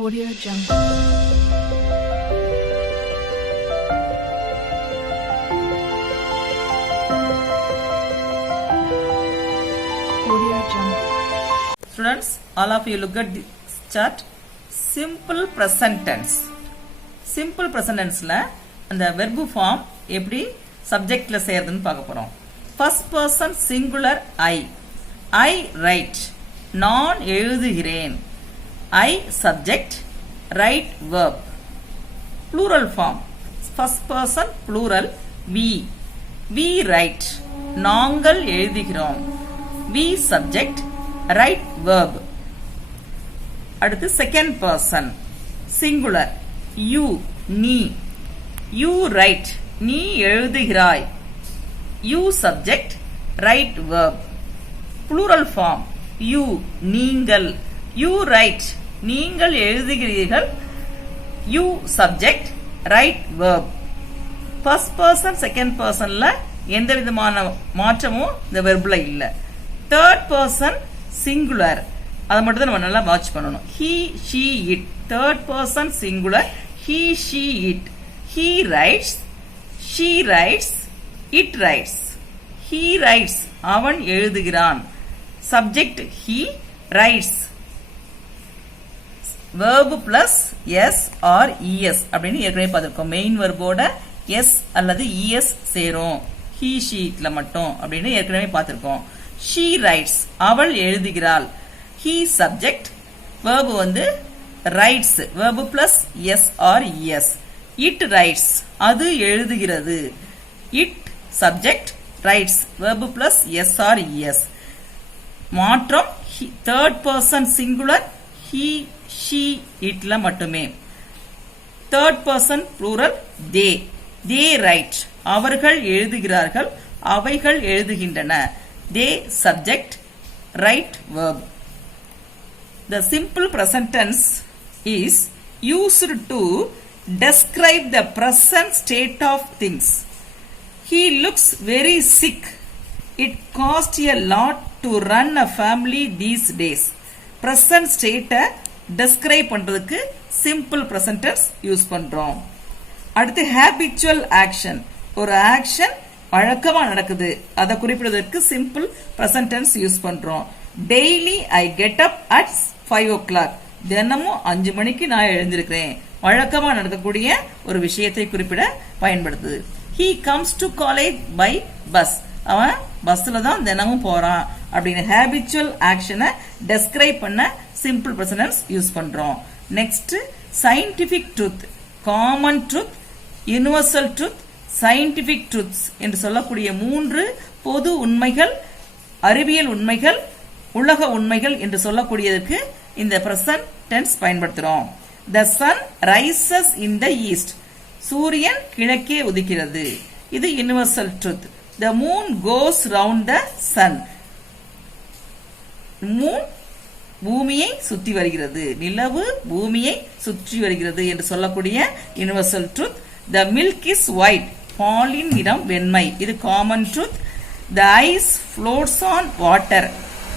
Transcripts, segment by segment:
Audio Jungle. Audio Jungle. Students, all of you look at this chart. Simple present tense. Simple present tenseல அந்த verb form எப்படி subjectல செய்யறதுன்னு பார்க்க போறோம். First person singular I write. நான் எழுதுகிறேன். I subject, write verb. Plural form. First person plural we write. நாங்கள் எழுதுகிறோம். We subject, write verb. அடுத்து second person singular நீ. You write. நீ எழுதுகிறாய். You subject, write verb. Plural form நீங்கள். You write. நீங்கள் எழுதுகிறீர்கள். You subject, write verb. First person second personல எந்த விதமான மாற்றமும் இந்த வெர்ப்ல இல்ல. Third person singular அதை மட்டும் தான் நம்ம நல்லா வாட்ச் பண்ணணும். He, she, it. Third person singular he, she, it. He writes, she writes, it writes. He writes அவன் எழுதுகிறான். Subject he writes. Verb plus s or es அப்படின்னு ஏற்கனவே பார்த்திருக்கோம். மெயின் வெர்போட s அல்லது es சேரும். he, she ல மட்டும் அப்படின்னு ஏற்கனவே பார்த்திருக்கோம். She writes அவள் எழுதுகிறாள். He subject verb வந்து writes verb plus s or es. It writes அது எழுதுகிறது. It subject writes verb plus s or es. மாற்றம் third person singular he, she, it ல மட்டுமே. Third person plural they write. அவர்கள் எழுதுகிறார்கள். அவைகள் எழுதுகின்றன. They subject, write verb. The simple present tense is used to describe the present state of things. He looks very sick. It cost a lot to run a family these days. Present state describe பண்றதுக்கு simple present tense use பண்றோம். அடுத்து habitual action. ஒரு action வழக்கமா நடக்குது. அதை குறிப்பிடுவதற்கு simple present tense use பண்றோம். Daily I get up at 5 o'clock. தினமும் 5 மணிக்கு நான் எழுந்திருக்கிறேன். வழக்கமா நடக்கக்கூடிய ஒரு விஷயத்தை குறிப்பிட பயன்படுத்துது. He comes to college by bus. அவன் பஸ்ல தான் தினமும் போறான் அப்படின்னு habitual actionனை describe பண்ண simple present tense யூஸ் பண்றோம். Next scientific truth, common truth, universal truth, scientific truths என்று சொல்லக்கூடிய 3 பொது உண்மைகள், அறிவியல் உண்மைகள், உலக உண்மைகள் என்று சொல்லக்கூடியதற்கு இந்த present tense பயன்படுத்துறோம். The sun rises in the east. சூரியன் கிழக்கே உதிக்கிறது. இது universal truth. The moon goes round the sun. moon பூமியை சுற்றி வருகிறது. நிலவு பூமியை சுற்றி வருகிறது என்று சொல்லக்கூடிய universal truth. The milk is white. பாலின் நிறம் வெண்மை. இது common truth. The ice floats on water.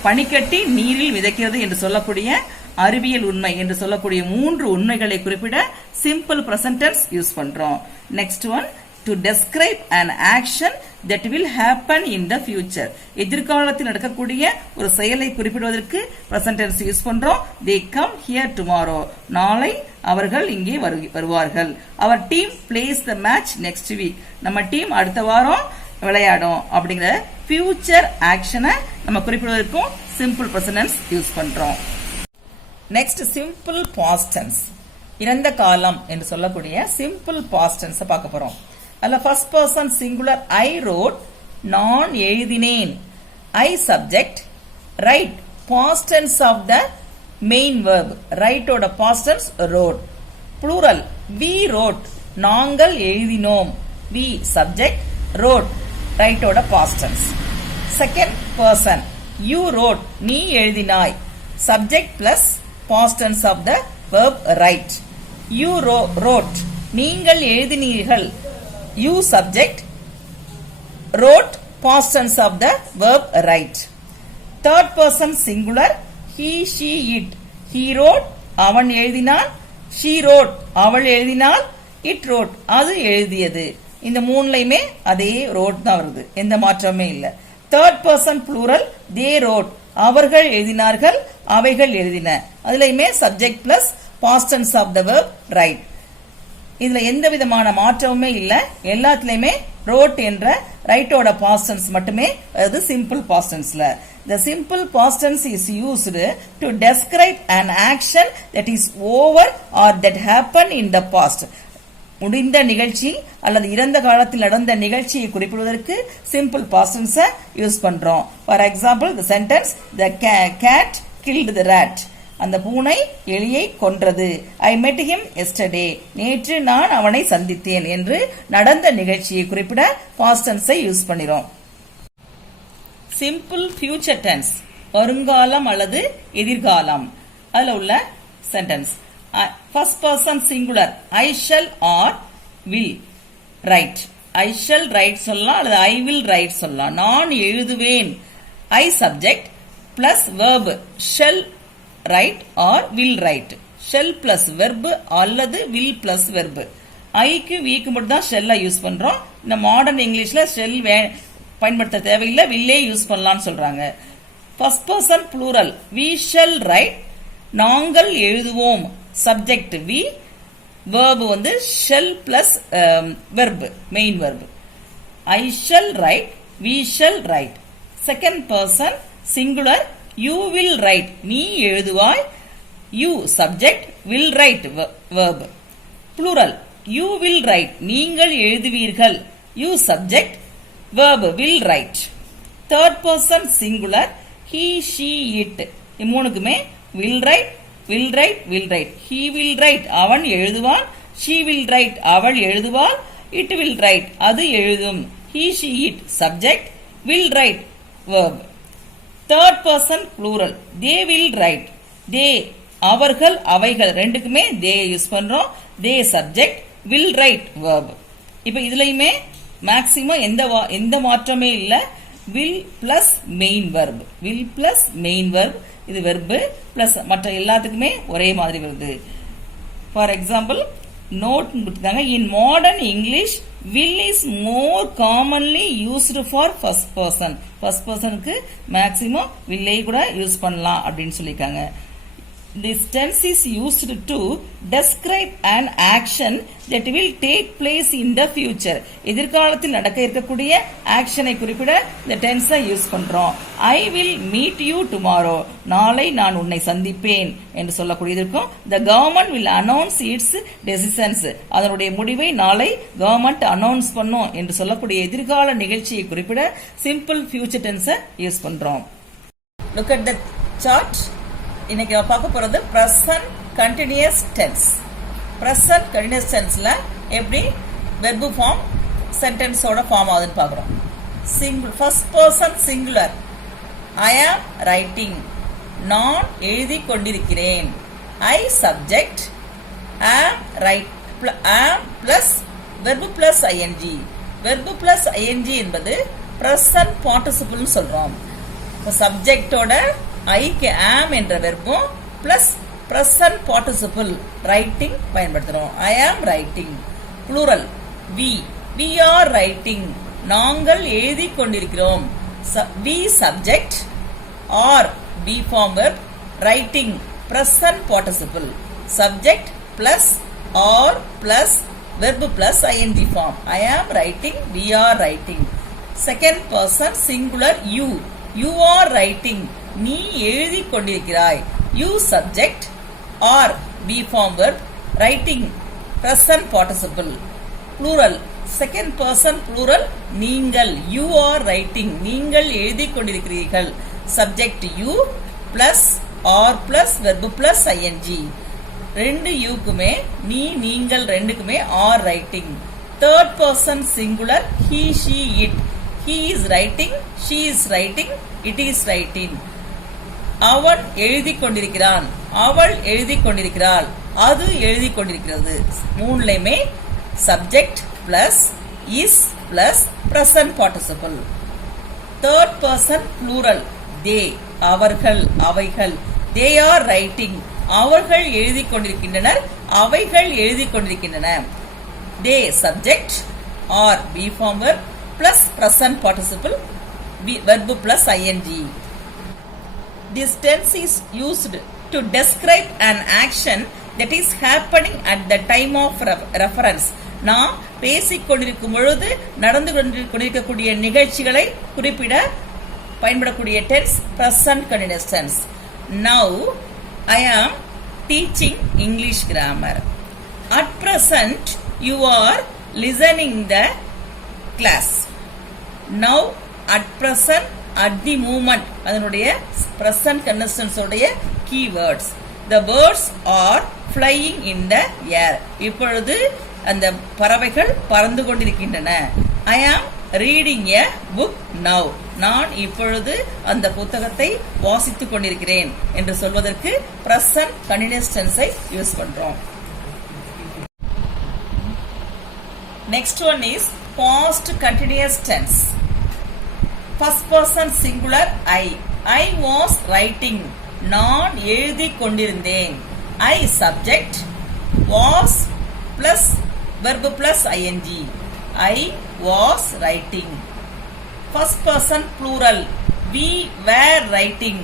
பனிக்கட்டி நீரில் மிதக்கிறது என்று சொல்லக்கூடிய அறிவியல் உண்மை என்று சொல்லக்கூடிய 3 உண்மைகளை குறிப்பிட simple present tense யூஸ் பண்றோம். Next one, to describe an action that will happen in the future. எதிர்காலத்தில் நடக்கக்கூடிய ஒரு செயலை குறிப்பிடுவதற்கு present tense யூஸ் பண்றோம். They come here tomorrow. நாளை அவர்கள் இங்கே வருவார்கள். Our team plays the match next week. நம்ம டீம் அடுத்த வாரம் விளையாடும் அப்படிங்கிற future actionனை நம்ம குறிப்பிடுவதற்கும் simple present tense யூஸ் பண்றோம். Next simple past tense. இறந்த காலம் என்று சொல்லக்கூடிய simple past tense பார்க்க போறோம். அல்ல first person singular I wrote. நான் எழுதினேன். I subject, write past tense of the main verb. write ஓட past tense wrote. Plural we wrote. நாங்கள் எழுதினோம். We subject, wrote write ஓட past tense. Second person you wrote. நீ எழுதினாய். Subject plus past tense of the verb write. You wrote. நீங்கள் எழுதினீர்கள். You subject, wrote past tense of the verb write. Third person singular he, she, it. He wrote, அவன் எழுதினான். she wrote அவள் எழுதினாள். it wrote அது எழுதியது. இந்த மூணுலையுமே அதே wrote தான் வருது, எந்த மாற்றமே இல்ல. third person plural they wrote அவர்கள் எழுதினார்கள், அவைகள் எழுதின. அதுலயுமே subject plus past tense of the verb write. இதுல எந்த விதமான மாற்றமுமே இல்ல, எல்லாத்துலயுமே wrote என்ற ரைட்டோட past tense மட்டுமே அது simple past tenseல. The simple past tense is used to describe an action that is over or that happened in the past. முடிந்த நிகழ்ச்சி அல்லது இறந்த காலத்தில் நடந்த நிகழ்ச்சியை குறிப்பிடுவதற்கு சிம்பிள் பாஸ்ட் டென்ஸை யூஸ் பண்றோம். For example the sentence the cat killed the rat. அந்த பூனை எலியை கொன்றது. I met him yesterday. நேற்று நான் அவனை சந்தித்தேன் என்று நடந்த நிகழ்ச்சியை குறிப்பிட பாஸ்ட் டென்ஸை யூஸ் பண்ணிரோம். சிம்பிள் ஃபியூச்சர் டென்ஸ் வருங்காலம் அல்லது எதிர்காலம். அதுல உள்ள sentence first person singular I shall or will write. I shall write சொல்லலாம் அல்லது I will write சொல்லலாம். நான் எழுதுவேன். I subject plus verb shall write or will write. shall plus verb அல்லது will plus verb. ஐக்கு வீக்கு மட்டும் தான் ஷெல்ல use பண்றோம். இந்த மாடர்ன் இங்கிலீஷ்ல ஷெல் பயன்படுத்த தேவையில்லை, வில்லே யூஸ் பண்ணலாம்னு சொல்றாங்க. First person plural we shall write நாங்கள் எழுதுவோம். சப்ஜெக்ட் we, verb வந்து shall plus verb, main verb. I shall write, we shall write. Second person singular you will write நீ எழுதுவாய். you subject will write verb. Plural you will write நீங்கள் எழுதுவீர்கள். you subject verb will write. Third person singular he she it. மூணுக்குமே will write will write will write. he will write அவன் எழுதுவான். she will write அவள் எழுதுவாள். it will write அது எழுதும். he she it subject will write verb. Third person plural they will write. they அவர்கள் அவைகள் ரெண்டுக்குமே they use பண்றோம். they subject will write verb. இப்ப இதுலயுமே மேக்ஸிமம் எந்த மாற்றமே இல்ல. will plus main verb, will plus main verb, இது verb plus மற்ற எல்லாத்துக்குமே ஒரே மாதிரி வருது. ஃபார் எக்ஸாம்பிள் நோட் கொடுத்துருக்காங்க. இன் modern English will is more commonly used for first person. First பர்சனுக்கு மேக்ஸிமம் will கூட யூஸ் பண்ணலாம் அப்படின்னு சொல்லியிருக்காங்க. This tense is used to describe an action that will take place in the future. எதிர்காலத்தில் நடக்க இருக்கக்கூடிய ஆக்ஷனை குறிப்பிட இந்த டென்ஸை யூஸ் பண்றோம். I will meet you tomorrow. நாளை நான் உன்னை சந்திப்பேன் என்று சொல்லக்கூடியதற்கும் the government will announce its decisions. அதனுடைய முடிவை நாளை கவர்மெண்ட் அனௌன்ஸ் பண்ணும் என்று சொல்லக்கூடிய எதிர்கால நிகழ்ச்சியை குறிப்பிட சிம்பிள் ஃபியூச்சர் டென்ஸை யூஸ் பண்றோம். Look at the chart. இன்னைக்கு பார்க்க போறது present continuous tense. present continuous tenseல எப்படி verb form sentence ஓட ஃபார்ம் ஆகுதுன்னு பார்க்கிறோம். first person singular I am writing. நான் எழுதி கொண்டிருக்கிறேன். I subject am plus verb plus ing. verb plus ing என்பது present participle சொல்றோம். சப்ஜெக்டோட ஐக்கு am என்ற வெர்பும் பிளஸ் present participle writing பயன்படுத்துறோம். I am writing. plural we are writing. நாங்கள் எழுதி கொண்டிருக்கிறோம். we subject or be form verb writing present participle. subject plus or plus verb plus ing form. I am writing, we are writing. Second person singular you are writing. நீ எழுதி கொண்டிருக்கிறாய். you subject or be form verb writing present participle. plural second person plural நீங்கள் you are writing. நீங்கள் எழுதி கொண்டிருக்கிறீர்கள். subject you plus or plus verb plus ing. ரெண்டு யூக்குமே நீங்கள் ரெண்டுக்குமே are writing. third person singular he she it. he is writing, she is writing, it is writing. அவன் எழுதி கொண்டிருக்கிறான். அவள் எழுதி கொண்டிருக்கிறாள். அது எழுதி கொண்டிருக்கிறது. மூணுலையுமே subject plus is plus present participle. third person plural they அவர்கள் அவைகள். they are writing. அவர்கள் எழுதி கொண்டிருக்கின்றனர், அவைகள் எழுதி கொண்டிருக்கின்றன. they subject or be form verb plus present participle verb plus ing. This tense is used to describe an action that is happening at the time of reference. நாம் பேசிக் கொண்டிருக்கும் பொழுது நடந்து கொண்டிருக்கக்கூடிய நிகழ்ச்சிகளை குறிப்பிட பயன்படக்கூடிய tense present continuous tense. Now I am teaching English grammar. At present you are listening the class. Now at present, at the moment, அதனுடைய present continuous உடைய keywords. The birds are flying in the air. இப்பொழுது அந்த பறவைகள் பறந்து கொண்டிருக்கின்றன. I am reading a book now. நான் இப்பொழுது அந்த புத்தகத்தை வாசித்துக் கொண்டிருக்கிறேன் என்று சொல்வதற்கு present continuous tense-ஐ யூஸ் பண்றோம். Next one is past continuous tense. First person singular I. I was writing. நான் எழுதி கொண்டிருந்தேன். I subject was plus verb plus ing. I was writing. First person plural. We were writing.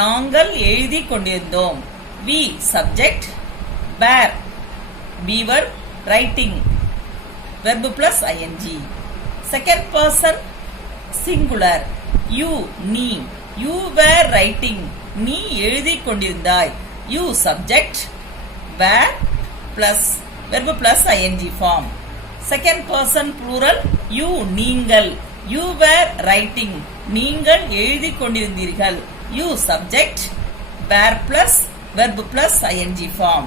நாங்கள் எழுதி கொண்டிருந்தோம். We subject were we were writing verb plus ing. Second person singular. You நீ. You were writing. நீ எழுதி கொண்டிருந்தாய். You subject were plus verb plus ing form. Second person plural. You நீங்கள். You were writing. நீங்கள் எழுதி கொண்டிருந்தீர்கள். You subject were plus verb plus ing form.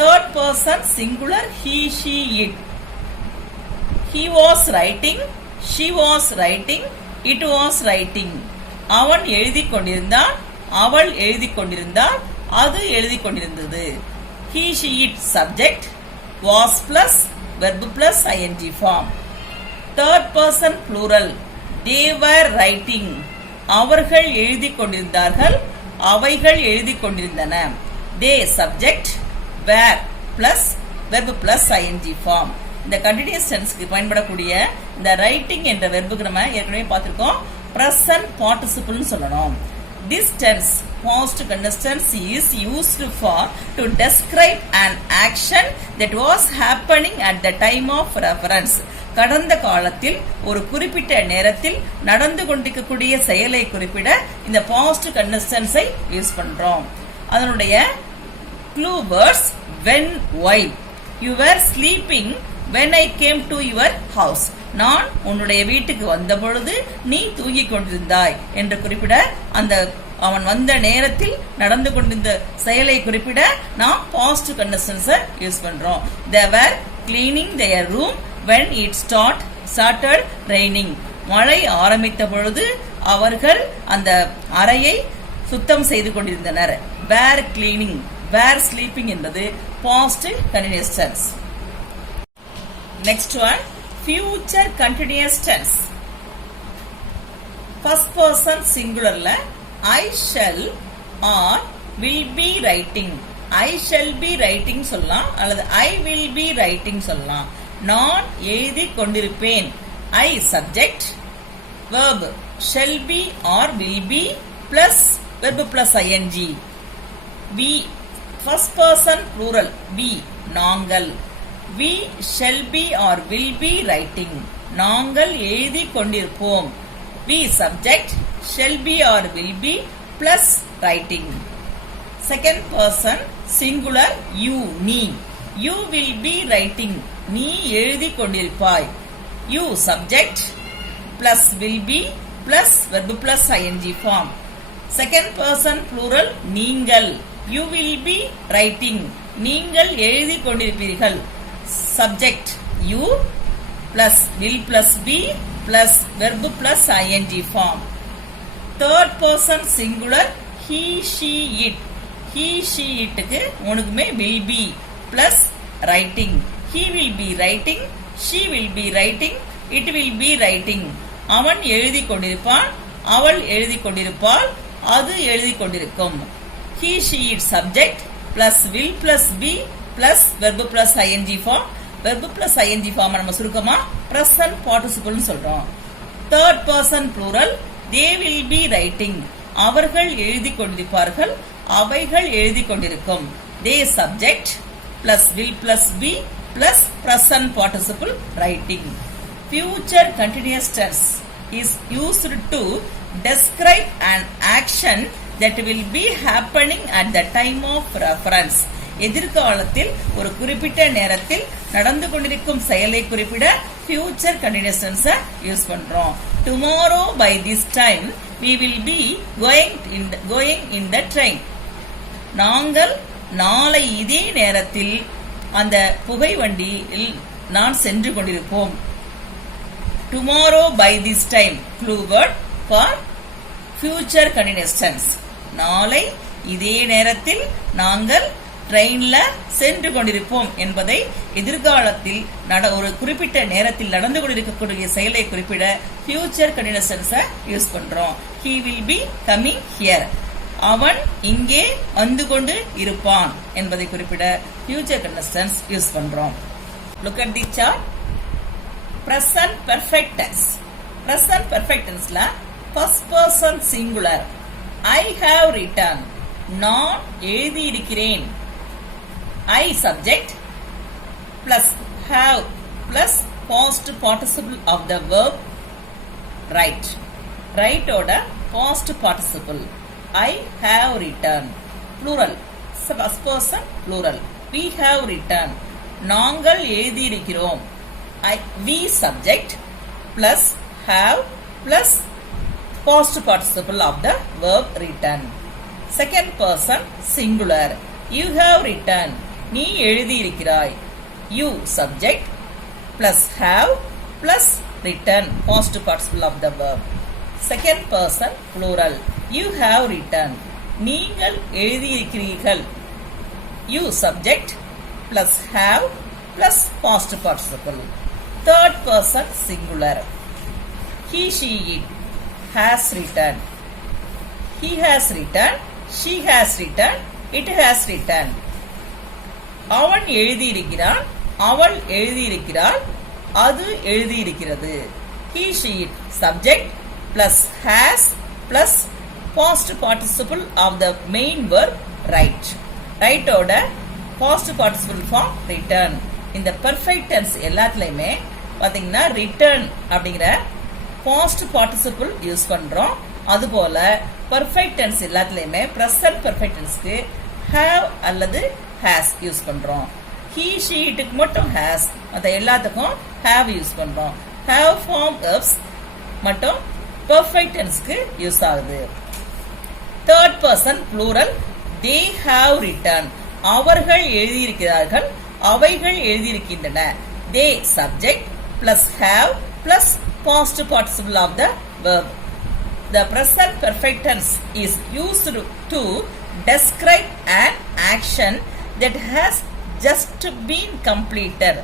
Third person singular. He she it. He was writing. She was writing. It was writing. அவன் எழுதி கொண்டிருந்தான், அவள் எழுதி கொண்டிருந்தாள், அது எழுதி கொண்டிருந்தது. He she it subject was plus verb plus ing form. Third person plural. They were writing. அவர்கள் எழுதி கொண்டிருந்தார்கள், அவைகள் எழுதி கொண்டிருந்தன. They subject were plus verb plus ing form. இந்த கண்டினியூஸ் டென்ஸ்க்கு பயன்படக்கூடிய இந்த ரைட்டிங் என்ற வெர்புக்கு நம்ம ஏற்கனவே பார்த்திருக்கோம். present participle சொல்லணும். This tense past continuous tense is used for to describe an action that was happening at the time of reference. கடந்த காலத்தில் ஒரு குறிப்பிட்ட நேரத்தில் நடந்து கொண்டிருக்கக்கூடிய செயலை குறிப்பிட இந்த past continuous tense-ஐ யூஸ் பண்றோம். அதனுடைய clue words when, while. You were sleeping when I came to your house. நான் உன்னுடைய வீட்டுக்கு வந்த பொழுது நீ தூங்கிக் கொண்டிருந்தாய் என்று குறிப்பிட அந்த அவன் வந்த நேரத்தில் நடந்து கொண்டிருந்த செயலை குறிப்பிட நாம் past continuous tense யூஸ் பண்றோம். They were cleaning their room when it started raining. மழை ஆரம்பித்த பொழுது அவர்கள் அந்த அறையை சுத்தம் செய்து கொண்டிருந்தனர். Were cleaning, were sleeping என்பது past continuous tense. Next one, future continuous tense. First person singularல I shall or will be writing. I shall be writing சொல்லலாம் அல்லது I will be writing சொல்லலாம். நான் எழுதி கொண்டிருப்பேன். I subject verb shall be or will be plus verb plus ing. We first person plural we நாங்கள். We shall be or will be writing. நாங்கள் எழுதி கொண்டிருப்போம். We subject shall be or will be plus writing. Second person singular you நீ. You will be writing. நீ எழுதி கொண்டிருப்பாய். You subject plus will be plus verb plus ing form. Second person plural நீங்கள். You will be writing. நீங்கள் எழுதி கொண்டிருப்பீர்கள். Subject you plus will plus be plus verb plus ing form. Third person singular he she it. He she itக்கு உனக்குமே will be plus writing. He will be writing. She will be writing. It will be writing. அவன் எழுதி கொண்டிருப்பான், அவள் எழுதி கொண்டிருப்பாள், அது எழுதி கொண்டிருக்கும். He she it subject plus will plus be plus verb plus ing form. Verb plus ing form நம்ம சுருக்கமா present participle சொல்றோம். Third person plural, they will be writing. அவர்கள் எழுதி கொண்டிருப்பார்கள், அவைகள் எழுதி கொண்டிருக்கும். They subject plus will plus be plus present participle writing. Future continuous tense is used to describe an action that will be happening at the time of reference. எதிர்காலத்தில் ஒரு குறிப்பிட்ட நேரத்தில் நடந்து கொண்டிருக்கும் செயலை குறிப்பிட future continuous tense யூஸ் பண்றோம். Tomorrow by this time we will be going in the train. நாங்கள் நாளை இதே நேரத்தில் அந்த புகை வண்டியில் நான் சென்று கொண்டிருப்போம். Tomorrow by this time, clue word for future continuous tense. நாளை இதே நேரத்தில் நாங்கள் ட்ரெயின்ல சென்று கொண்டிருப்போம் என்பதை எதிர்காலத்தில் ஒரு குறிப்பிட்ட நேரத்தில் நடந்து கொண்டிருக்கக்கூடிய செயலை குறிப்பிட future continuous tense யூஸ் பண்றோம். He will be coming here. அவன் இங்கே வந்து கொண்டு இருப்பான் என்பதை குறிப்பிட future continuous tense யூஸ் பண்றோம். Look at the chart. Present perfect tense. Present perfect tenseல first person singular. I have written. நான் எழுதி இருக்கிறேன். I subject plus have plus past participle of the verb write. Write ஓட past participle. I have written. Plural. First person plural. We have written. நாங்கள் எழுதி இருக்கிறோம். We subject plus have plus past participle of the verb written. Second person singular. You have written. நீ எழுதி இருக்கிறாய். You subject plus have plus written past participle of the verb. Second person plural. You have written. நீங்கள் எழுதி இருக்கிறீர்கள். You subject plus have plus past participle. Third person singular. He, she, it has written. He has written. She has written. It has written. அவன் எழுதி இருக்கிறான். அவள் எழுதி இருக்கிறாள். அது எழுதி இருக்கிறது. He, she, it subject plus has plus past participle of the main verb write. Write ஓட past participle form return. இந்த perfect tense எல்லாத்துலயுமே பாத்தீங்கன்னா return அப்படிங்கிற past participle யூஸ் பண்றோம். அதுபோல perfect tense எல்லாத்துலயுமே present perfect tenseக்கு have அல்லது has யூஸ் பண்றோம். He, she, itக்கு மட்டும் has, மத்த எல்லாத்துக்கும் have யூஸ் பண்றோம். Have form verbs மட்டும் perfect tenseக்கு யூஸ் ஆகுது. Third person plural. They have written. அவர்கள் எழுதியிருக்கிறார்கள். அவைகள் எழுதியிருக்கின்றன. They subject plus have plus past participle of the verb. The present perfect tense is used to describe an action that has just been completed.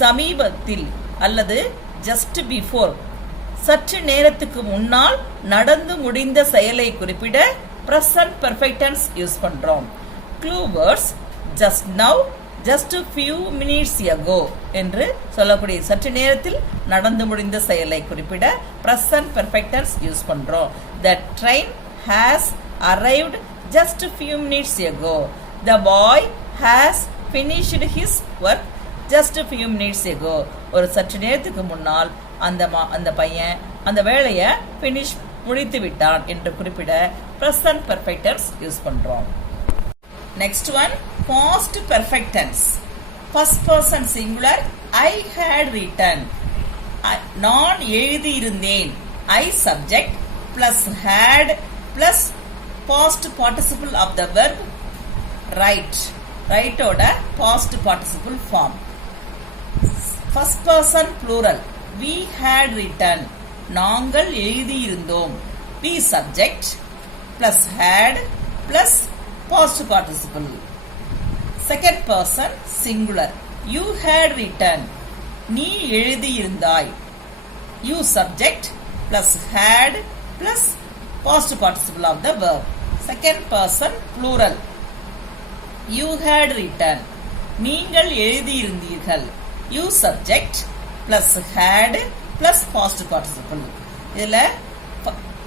சமீபத்தில் அல்லது just before, சற்று நேரத்துக்கு முன்னால் நடந்து முடிந்த செயலை குறிப்பிட present perfect tense யூஸ் பண்றோம். Clue words just now, just a few minutes ago என்று சொல்லக்கூடிய சற்று நேரத்தில் நடந்து முடிந்த செயலை குறிப்பிட present perfect tense யூஸ் பண்றோம். The train has arrived just a few minutes ago. The boy has finished his work just a few minutes ago. ஒரு சற்று நேரத்துக்கு முன்னால் அந்த பையன் அந்த வேலையை finish முடித்து விட்டான் என்று குறிப்பிட present perfect tense யூஸ் பண்றோம். Next one, past perfect tense. First person singular. I had written. நான் எழுதி இருந்தேன். I subject plus had plus past participle of the verb write. Write ஓட past participle form. First person plural. We had written. நாங்கள் எழுதி இருந்தோம். We subject plus had plus past participle. Second person singular. You had written. நீ எழுதி இருந்தாய். You subject plus had plus past participle of the verb. Second person plural. You had written. நீங்கள் எழுதியிருந்தீர்கள். You subject plus had plus past participle. இதுல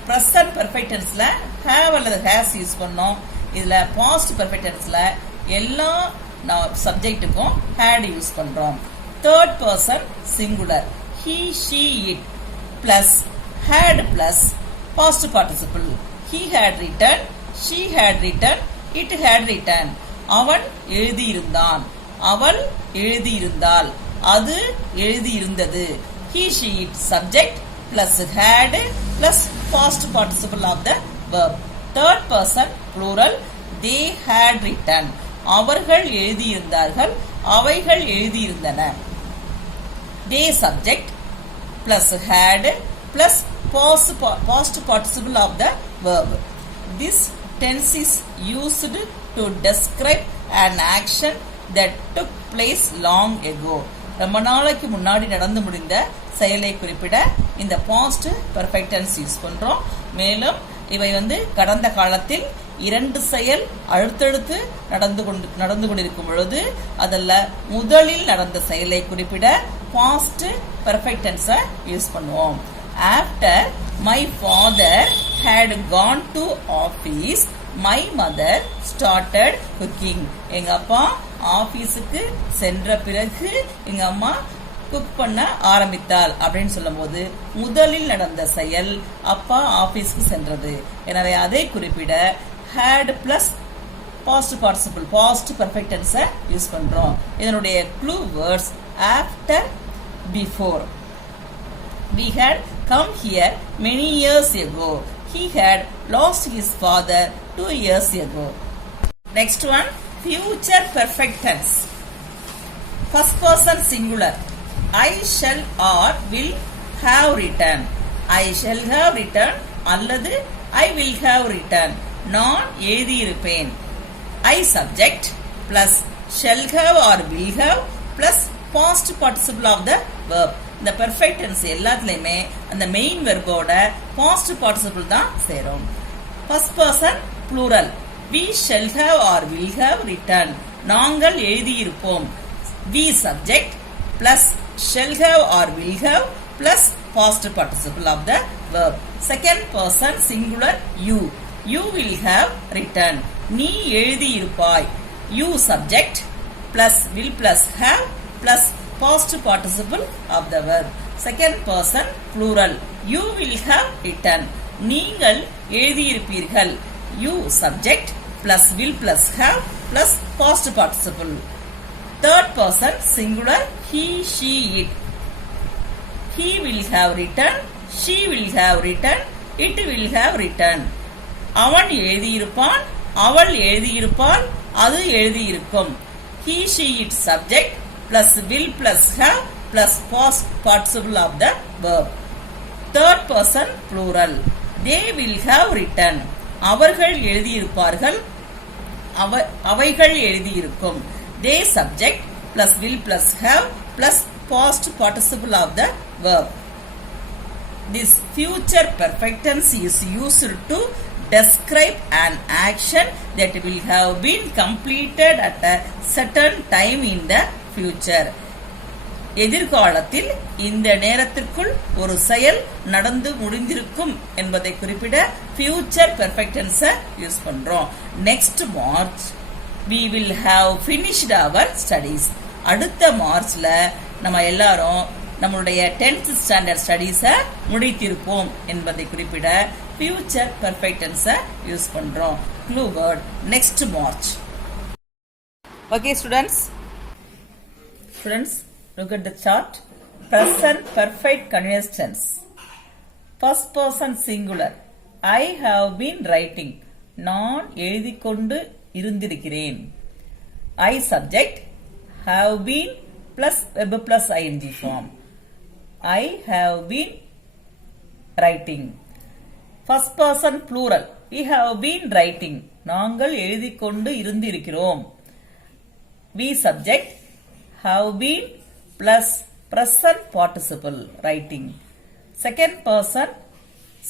present perfect tenseல have அல்லது has use பண்ணோம். இதுல past perfect tenseல எல்லா சப்ஜெக்ட்டுக்கும் had use பண்றோம். Third person singular. He, she, it plus had plus past participle. He had written, she had written, it had written. அவன் எழுதியிருந்தான், அவள் எழுதியிருந்தாள், அது எழுதியிருந்தது. He, she, it subject plus had plus past participle of the verb. Third person plural. They had written. அவர்கள் எழுதியிருந்தார்கள், அவைகள் எழுதியிருந்தன. They subject plus had plus past participle of the verb. This tense is used to describe an action that took place long ago. ரொம்ப நாளைக்கு முன்னாடி நடந்து முடிந்த செயலை குறிப்பிட இந்த past perfect tense யூஸ் பண்றோம். மேலும் இவை கடந்த காலத்தில் இரண்டு செயல் அடுத்தடுத்து நடந்து கொண்டிருக்கும் பொழுது அதல்ல முதலில் நடந்த செயலை குறிப்பிட past perfect tense யூஸ் பண்ணுவோம். After my father had gone to office, my mother started cooking. எங்க அப்பா ஆபீஸுக்கு சென்ற பிறகு எங்க அம்மா குக் பண்ண ஆரம்பித்தாள் அப்படின்னு சொல்லும் போது முதலில் நடந்த செயல் அப்பா ஆபீஸ்க்கு சென்றது. எனவே அதை குறிப்பிட had plus past participle past perfect tense use பண்றோம். இதனுடைய clue words after, before. We had come here many years ago. He had lost his father 2 years ago. Next one, future perfect tense. First person singular. I shall or will have written. I shall have written அல்லது I will have written. நான் எழுதியிருப்பேன். I subject plus shall have or will have plus past participle of the verb. இந்த perfect tense எல்லாத்துலயுமே அந்த main வெர்போட past participle தான் சேரும். First person plural. We shall have or will have written. நாங்கள் எழுதியிருப்போம். We subject plus shall have or will have plus past participle of the verb. Second person singular you. You will have written. நீ எழுதியிருப்பாய். You subject plus will plus have plus past participle of the verb. Second person plural. You will have written. நீங்கள் எழுதியிருப்பீர்கள். You subject plus will plus have plus past participle. Third person singular. He, she, it. He will have written. She will have written. It will have written. அவன் எழுதியிருப்பான், அவள் எழுதியிருப்பாள், அது எழுதியிருக்கும். He, she, it subject plus will plus have plus past participle of the verb. Third person plural. They will have written. அவர்கள் எழுதியிருப்பார்கள், அவைகள் எழுதியிருக்கும். They subject plus will plus have plus past participle of the verb. This future perfect tense is used to describe an action that will have been completed at a certain time in the future. எதிர்காலத்தில் இந்த நேரத்திற்குள் ஒரு செயல் நடந்து முடிந்திருக்கும் என்பதை குறிப்பிட future perfect tense use பண்றோம். Next March we will have finished our studies. அடுத்த மார்ச்ல நம்ம எல்லாரும் நம்மளுடைய 10th standard studies முடித்திருப்போம் என்பதை குறிப்பிட future perfect tense யூஸ் பண்றோம். Clue word next March. Okay students, look at the chart. Present perfect continuous tense. First person singular. I have been writing. நான் எழுதிக்கொண்டு இருந்திருக்கிறேன். I subject have been plus verb plus ing form. I have been writing. First person plural. We have been writing. நாங்கள் எழுதிக்கொண்டு இருந்திருக்கிறோம். We subject have been plus present participle writing. Second person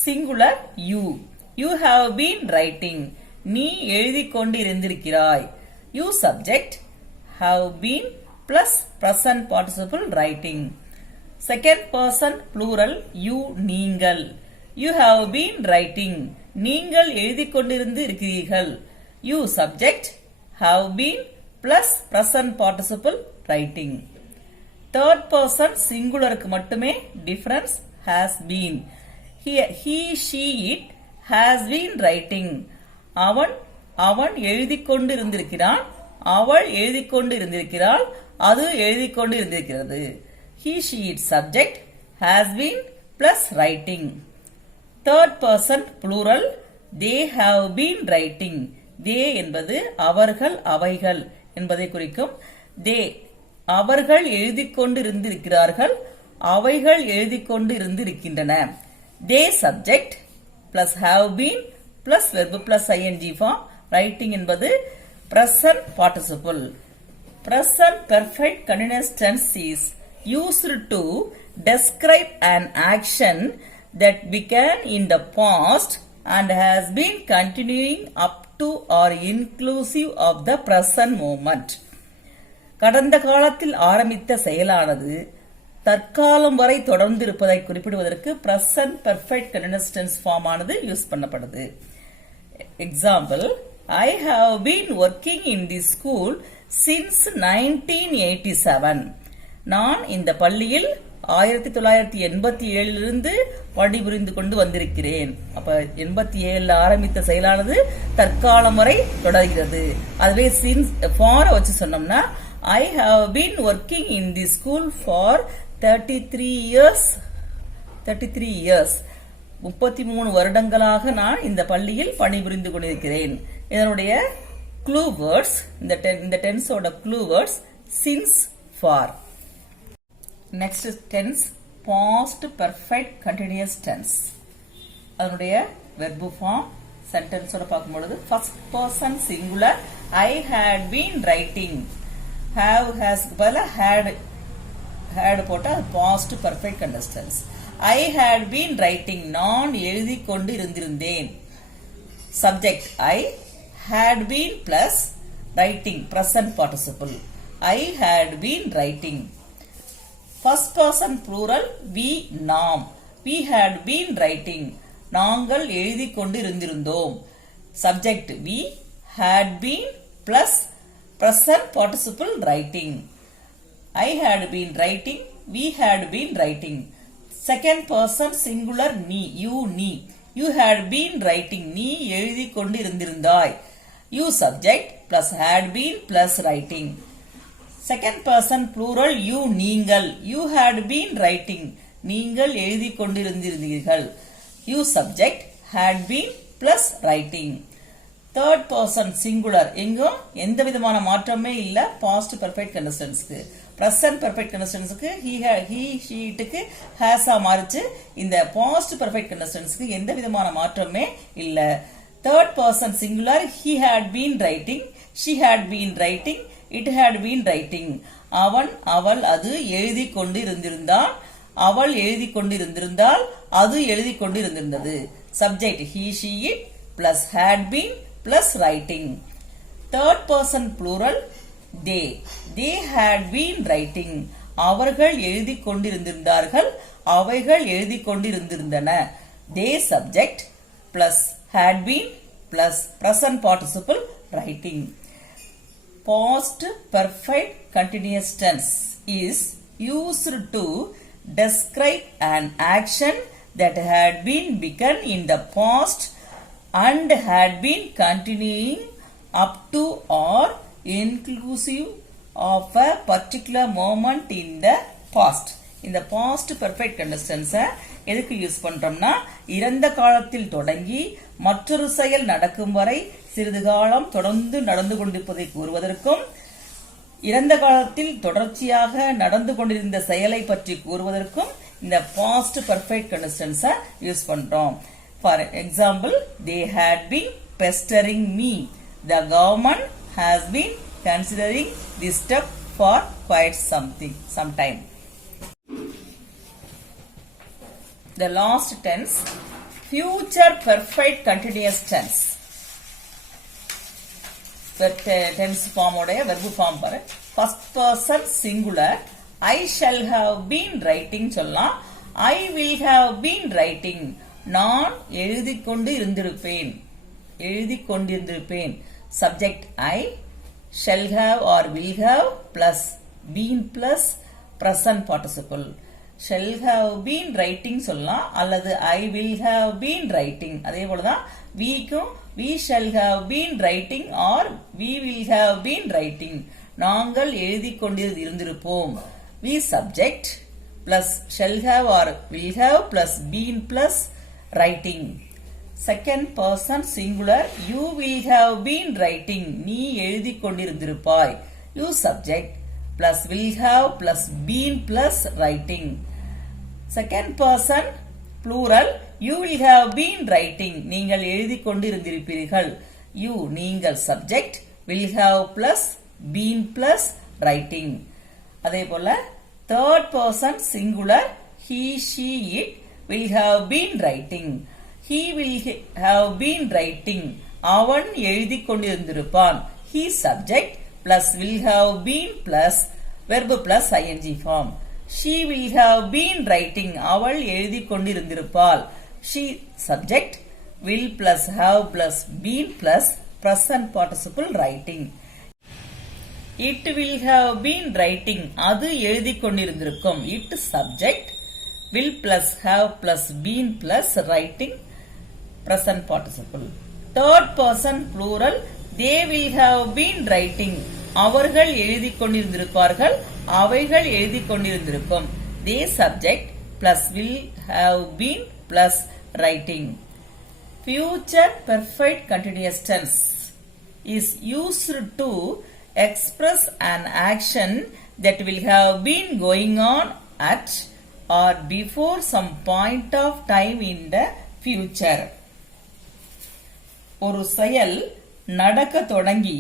singular you. You have been writing. நீ எழுதிக்கொண்டு இருந்திருக்கிறாய். You subject have been plus present participle writing. Second person plural you நீங்கள். You have been writing. நீங்கள் எழுதிக் கொண்டிருந்து இருக்கிறீர்கள். You subject have been plus present participle writing. Third person singularக்கு மட்டுமே difference has been. He, she, it has been writing. அவன் எழுதிக் கொண்டு இருந்திருக்கிறான். அவள் எழுதிக் கொண்டு இருந்திருக்கிறாள். அது எழுதிக் கொண்டு இருந்திருக்கிறது. He, she, it subject has been plus writing. Third person plural they have been writing. They என்பது அவர்கள் அவைகள் என்பதை குறிக்கும். They அவர்கள் எழுதிக் கொண்டு இருந்திருக்கிறார்கள். அவைகள் எழுதிக் கொண்டு இருந்திருக்கின்றன. They subject plus have been plus verb plus ing form. Writing என்பது present participle. Present perfect continuous tense is used to describe an action that began in the past and has been continuing up to or inclusive of the present moment. கடந்த காலத்தில் ஆரம்பித்த செயலானது தற்காலம் வரை தொடர்ந்து இருப்பதை குறிப்பிடுவதற்கு present perfect continuous tense form ஆனது use பண்ணப்படுது. Example, I have been working in this school since 1987. நான் இந்த பள்ளியில் 1987 இருந்து பணிபுரிந்து கொண்டு வந்திருக்கிறேன். அப்ப 87 ஆரம்பித்த செயலானது தற்காலம் வரை தொடர்கிறது. அதுவே since for வச்சு சொன்னோம்னா I have been working in this school for 33 years. 33 வருடங்களாக நான் இந்த பள்ளியில் பணிபுரிந்து கொண்டிருக்கிறேன். இதனுடைய clue words, இந்த tense ஓட clue words since, for. Next tense, past perfect continuous tense. அதனுடைய verb form sentence ஓட பார்க்கும்பொழுது first person singular I had been writing. Have has பதிலா had போட்டா past perfect continuous tense. I had been writing. நான் எழுதிக் கொண்டு இருந்திருந்தேன். Subject I had been plus writing present participle. I had been writing. First person plural we நாம். We had been writing. நாங்கள் எழுதிக் கொண்டு இருந்திருந்தோம். Subject we had been plus present participle writing. I had been writing. We had been writing. Second person singular நீ. You நீ. You had been writing. நீ எழுதிக் கொண்டு இருந்திருந்தாய். You subject plus had been plus writing. Second person plural you நீங்கள். You had been writing. நீங்கள் எழுதிக் கொண்டு இருந்திருந்தீர்கள். You subject had been plus writing. Third person singular எங்கும் எந்த விதமான மாற்றமே இல்ல past perfect continuous tenseக்கு. Present perfect continuous tenseக்கு he she itக்கு has ஆ மாறிச்சு. இந்த past perfect continuous tenseக்கு எந்த விதமான மாற்றமே இல்ல. Third person singular he had been writing, she had been writing, it had been writing. அவன் அவள் அது எழுதிக் கொண்டு இருந்திருந்தான். அவள் எழுதிக் கொண்டு இருந்திருந்தால் அது எழுதிக் கொண்டு இருந்திருந்தது. Subject he she it plus had been plus writing. Third person plural they had been writing. அவர்கள் எழுதிக் கொண்டிருந்தார்கள். அவைகள் எழுதிக் கொண்டிருந்தன. They subject plus had been plus present participle writing. Past perfect continuous tense is used to describe an action that had been begun in the past and had been continuing up to or inclusive of a particular moment in the past. இந்த past perfect continuous tense எதுக்கு use பண்றோம்னா இறந்த காலத்தில் தொடங்கி மற்றொரு செயல் நடக்கும் வரை சிறிது காலம் தொடர்ந்து நடந்து கொண்டிருப்பதை கூறுவதற்கும் இறந்த காலத்தில் தொடர்ச்சியாக நடந்து கொண்டிருந்த செயலை பற்றி கூறுவதற்கும் இந்த past perfect continuous tense use பண்றோம். For example, they had been pestering me. The government has been considering this step for quite some time. The last tense, future perfect continuous tense. Tense form உடைய verb form பாரு. First person singular I shall have been writing சொல்லலாம். I will have been writing. நான் எழுதிக் கொண்டு இருந்திருப்பேன். எழுதிக் கொண்டிருந்திருப்பேன். Subject I, shall have or will have plus been plus present participle. Shall have been writing சொல்லலாம் அல்லது I will have been writing. அதே போலதான் weக்கும் we shall have been writing or we will have been writing. நாங்கள் எழுதிக் கொண்டிருந்திருப்போம். We subject plus shall have or will have plus been plus writing. Second person singular you will have been writing. நீ எழுதிக் கொண்டிருந்திருப்பாய். You subject plus will have plus been plus writing. Second person plural you will have been writing. நீங்கள் எழுதிக் கொண்டிருந்திருப்பீர்கள். You நீங்கள் subject will have plus been plus writing. அதே போல third person singular he she it will have been writing. He will have been writing. அவன் எழுதிக் கொண்டிருந்திருப்பான். He subject plus will have been plus verb plus ing form. She will have been writing. அவள் எழுதிக் கொண்டிருந்திருப்பாள். She subject will plus have plus been plus present participle writing. It will have been writing. அது எழுதிக் கொண்டிருந்திருக்கும். It subject will plus have plus been plus writing present participle. Third person plural they will have been writing. அவர்கள் எழுதிக் கொண்டிருந்திருப்பார்கள். அவைகள் எழுதிக் கொண்டிருந்திருக்கும். They subject plus will have been plus writing. Future perfect continuous tense is used to express an action that will have been going on at or before some point of time in the future. ஒரு செயல் நடக்க தொடங்கி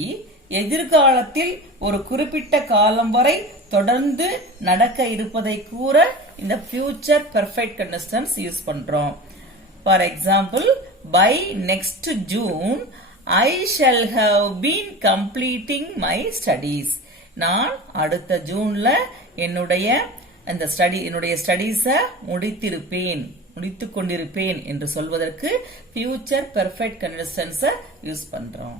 எதிர்காலத்தில் ஒரு குறிப்பிட்ட காலம் வரை தொடர்ந்து நடக்க இருப்பதை கூற இந்த future perfect continuous tense use பண்றோம். For example, by next June I shall have been completing my studies. நான் அடுத்த ஜூன்ல என்னுடைய ஸ்டடீஸை முடித்துக் கொண்டிருப்பேன் என்று சொல்வதற்கு future perfect continuous tense use பண்றோம்.